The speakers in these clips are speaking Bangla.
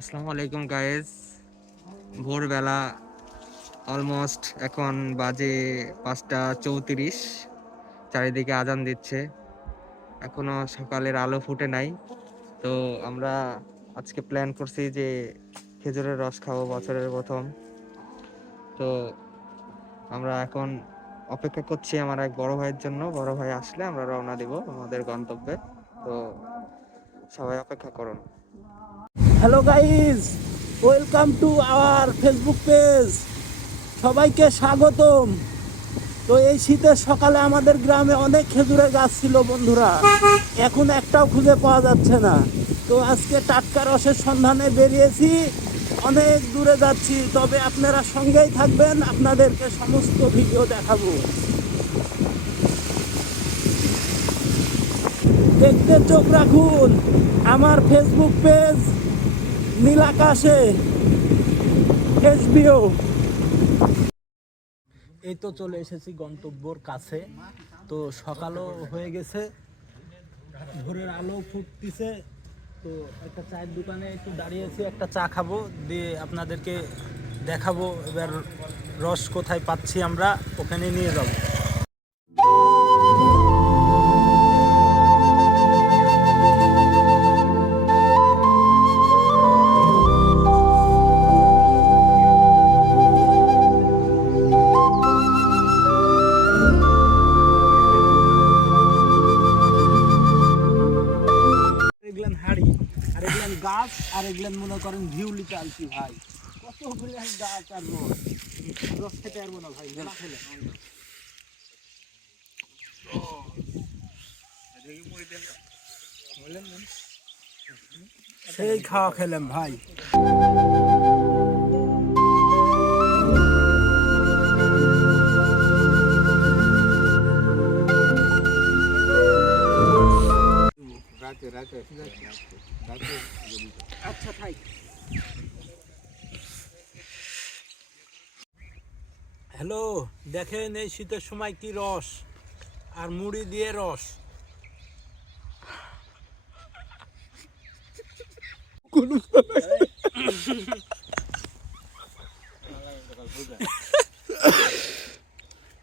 আসসালামু আলাইকুম গাইজ। ভোরবেলা অলমোস্ট এখন বাজে 5টা 34। চারিদিকে আজান দিচ্ছে, এখনো সকালের আলো ফুটে নাই। তো আমরা আজকে প্ল্যান করছি যে খেজুরের রস খাবো বছরের প্রথম। তো আমরা এখন অপেক্ষা করছি আমার এক বড় ভাইয়ের জন্য। বড় ভাই আসলে আমরা রওনা দিব আমাদের গন্তব্যে। তো সবাই অপেক্ষা করুন। Hello guys, welcome to our Facebook page. সবাইকে স্বাগতম। তো এই শীতের সকালে আমাদের গ্রামে অনেক খেজুরের গাছ ছিল বন্ধুরা, এখন একটাও খুঁজে পাওয়া যাচ্ছে না। তো আজকে টাটকা রসের সন্ধানে বেরিয়েছি, অনেক দূরে যাচ্ছি। তবে আপনারা সঙ্গেই থাকবেন, আপনাদেরকে সমস্ত ভিডিও দেখাবো। দেখতে চোখ রাখুন আমার ফেসবুক পেজ নীল আকাশে এসবিও। এই তো চলে এসেছি গন্তব্যর কাছে। তো সকালও হয়ে গেছে, ভোরের আলো ফুটতেছে। তো একটা চায়ের দোকানে একটু দাঁড়িয়েছি, একটা চা খাবো, দিয়ে আপনাদেরকে দেখাবো এবার রস কোথায় পাচ্ছি আমরা, ওখানে নিয়ে যাবো। এগুলেন হাড়ি, আর এগুলেন গাছ, আর এগুলেন মনে করেন ভিউলিতে আলছি ভাই। কতগুলো গাছ আর রস, রস খেতে পারবো না ভাই, মেলা খেলে। সেই খাওয়া খেলাম ভাই। আচ্ছা থাক। হ্যালো, দেখেন এই শীতের সময় কি রস, আর মুড়ি দিয়ে রস।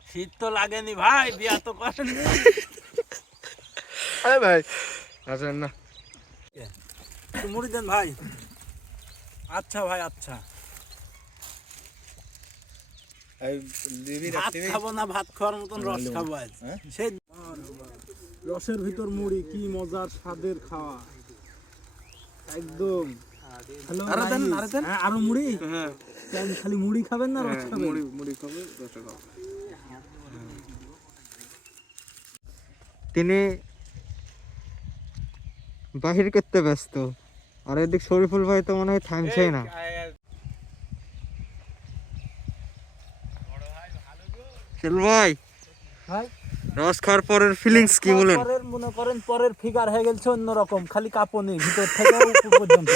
শীত তো লাগেনি ভাই, বিয়া তো করেননি। আরে ভাই আসেন না, একটু মুড়ি দেন ভাই। আচ্ছা ভাই, আচ্ছা। ভাত খাবো না, ভাত খাওয়ার মতন রস খাবো আজ। সেই রসের ভিতর মুড়ি, কি মজার স্বাদের খাওয়া একদম। হ্যালো, আরো মুড়ি? হ্যাঁ, খালি মুড়ি খাবেন না রস খাবেন? মুড়ি খাবে, রস খাবে। তিনি বাহির করতে ব্যস্ত, আর এদিক শরীফুল ভাই তো মনে হয় থামছেই না। ভাই রস খাওয়ার পরের ফিলিংস কি বলেন? পরের মনে করেন পরের ফিগার হয়ে গেছে অন্যরকম, খালি কাঁপনি ভিতর থেকে উপর পর্যন্ত।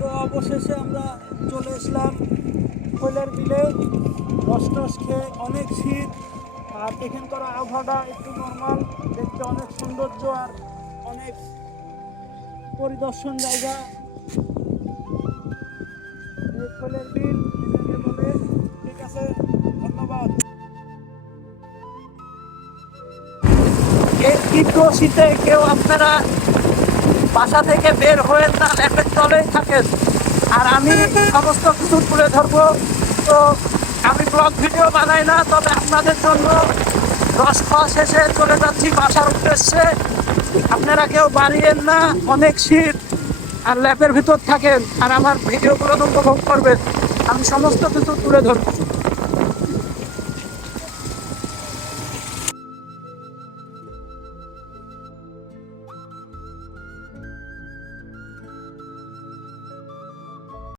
তো অবশেষে আমরা চলে আসলাম কৈলার বিলে। রস টস খেয়ে অনেক শীত, আর এখানকার আবহাওয়াটা একটু নর্মাল, দেখতে অনেক সৌন্দর্য আর অনেক পরিদর্শন জায়গা। কৈলার বিল বলে। ঠিক আছে, ধন্যবাদ। এই তীব্র শীতে কেউ আপনারা বাসা থেকে বের হয়ে না, ল্যাপের তলেই থাকেন। আর আমি সমস্ত কিছু তুলে ধরবো। তো আমি ব্লগ ভিডিও বানাই না, তবে আপনাদের জন্য রস খাওয়া শেষে চলে যাচ্ছি বাসার উদ্দেশ্যে। আপনারা কেউ বাড়িয়েন না, অনেক শীত, আর ল্যাপের ভিতর থাকেন, আর আমার ভিডিওগুলো উপভোগ করবেন। আমি সমস্ত কিছু তুলে ধরবো।